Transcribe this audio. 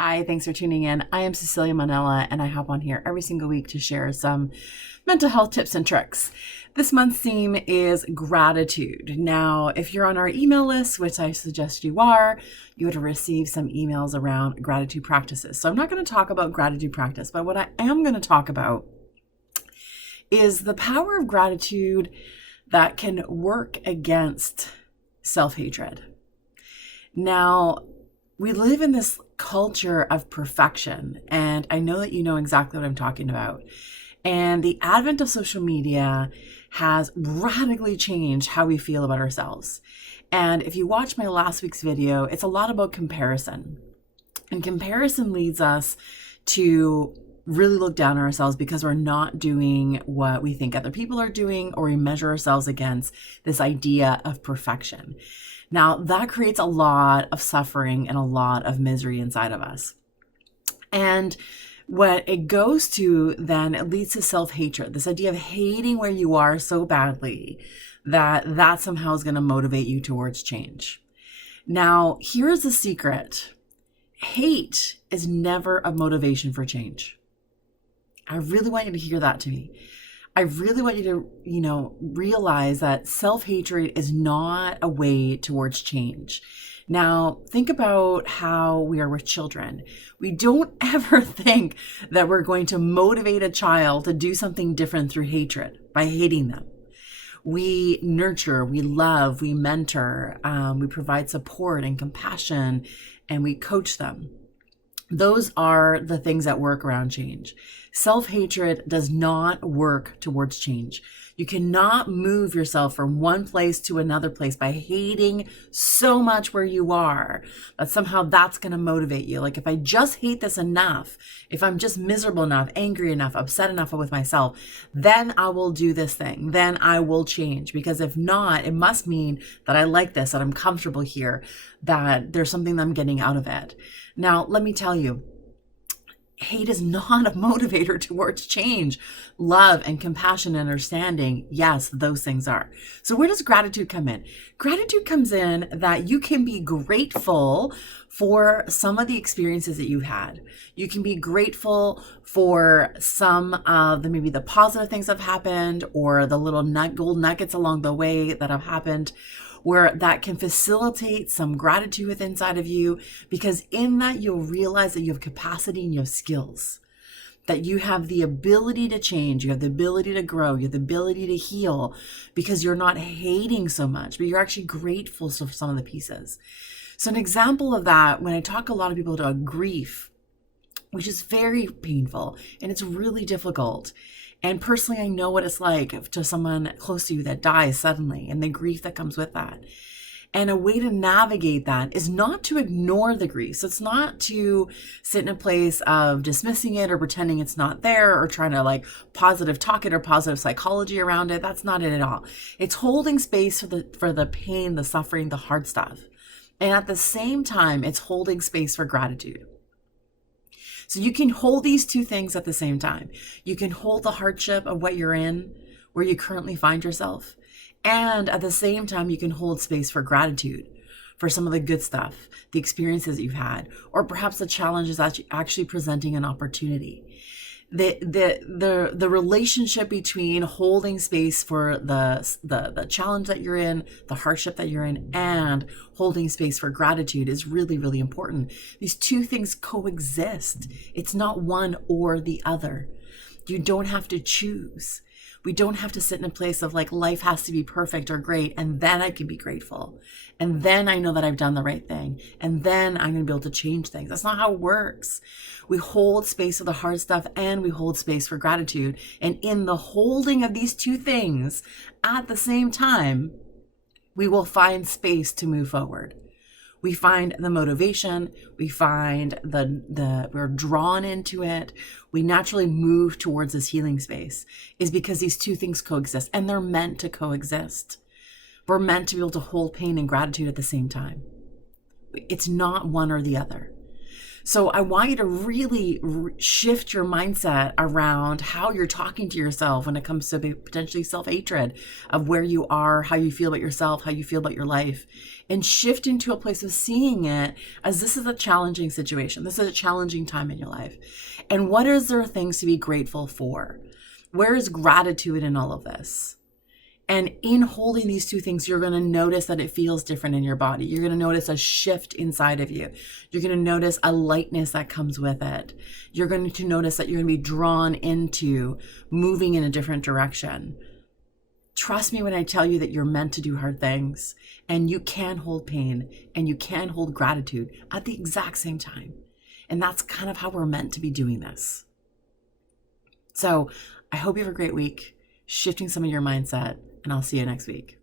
Hi, thanks for tuning in. I am Cecilia Manella, and I hop on here every single week to share some mental health tips and tricks. This month's theme is gratitude. Now, if you're on our email list, which I suggest you are, you would receive some emails around gratitude practices. So I'm not going to talk about gratitude practice, but what I am going to talk about is the power of gratitude that can work against self-hatred. Now, we live in this culture of perfection, and I know that you know exactly what I'm talking about. And the advent of social media has radically changed how we feel about ourselves. And if you watch my last week's video, it's a lot about comparison. And comparison leads us to really look down on ourselves because we're not doing what we think other people are doing, or we measure ourselves against this idea of perfection. Now, that creates a lot of suffering and a lot of misery inside of us. And what it goes to then, it leads to self-hatred, this idea of hating where you are so badly that somehow is going to motivate you towards change. Now, here's the secret. Hate is never a motivation for change. I really want you to hear that to me. I really want you to, realize that self-hatred is not a way towards change. Now, think about how we are with children. We don't ever think that we're going to motivate a child to do something different through hatred, by hating them. We nurture, we love, we mentor, we provide support and compassion, and we coach them. Those are the things that work around change. Self-hatred does not work towards change. You cannot move yourself from one place to another place by hating so much where you are that somehow that's going to motivate you. Like, if I just hate this enough, if I'm just miserable enough, angry enough, upset enough with myself, then I will do this thing. Then I will change. Because if not, it must mean that I like this, that I'm comfortable here, that there's something that I'm getting out of it. Now, let me tell you, hate is not a motivator towards change. Love and compassion and understanding, yes, those things are. So where does gratitude come in? Gratitude comes in that you can be grateful for some of the experiences that you've had. You can be grateful for some of maybe the positive things that have happened, or the little gold nuggets along the way that have happened, where that can facilitate some gratitude within inside of you, because in that you'll realize that you have capacity and you have skills, that you have the ability to change, you have the ability to grow, you have the ability to heal, because you're not hating so much, but you're actually grateful for some of the pieces. So an example of that, when I talk a lot of people about grief, which is very painful and it's really difficult. And personally, I know what it's like to someone close to you that dies suddenly, and the grief that comes with that. And a way to navigate that is not to ignore the grief. So it's not to sit in a place of dismissing it or pretending it's not there, or trying to positive talk it or positive psychology around it. That's not it at all. It's holding space for the pain, the suffering, the hard stuff. And at the same time, it's holding space for gratitude. So you can hold these two things at the same time. You can hold the hardship of what you're in, where you currently find yourself. And at the same time, you can hold space for gratitude, for some of the good stuff, the experiences that you've had, or perhaps the challenges actually presenting an opportunity. The relationship between holding space for the challenge that you're in, the hardship that you're in, and holding space for gratitude is really, really important. These two things coexist. It's not one or the other. You don't have to choose. We don't have to sit in a place of life has to be perfect or great, and then I can be grateful. And then I know that I've done the right thing. And then I'm going to be able to change things. That's not how it works. We hold space for the hard stuff, and we hold space for gratitude. And in the holding of these two things at the same time, we will find space to move forward. We find the motivation, we find we're drawn into it. We naturally move towards this healing space, is because these two things coexist, and they're meant to coexist. We're meant to be able to hold pain and gratitude at the same time. It's not one or the other. So I want you to really shift your mindset around how you're talking to yourself when it comes to potentially self-hatred of where you are, how you feel about yourself, how you feel about your life, and shift into a place of seeing it as this is a challenging situation. This is a challenging time in your life. And what is there things to be grateful for? Where is gratitude in all of this? And in holding these two things, you're going to notice that it feels different in your body. You're going to notice a shift inside of you. You're going to notice a lightness that comes with it. You're going to notice that you're going to be drawn into moving in a different direction. Trust me when I tell you that you're meant to do hard things, and you can hold pain and you can hold gratitude at the exact same time. And that's kind of how we're meant to be doing this. So I hope you have a great week, shifting some of your mindset, and I'll see you next week.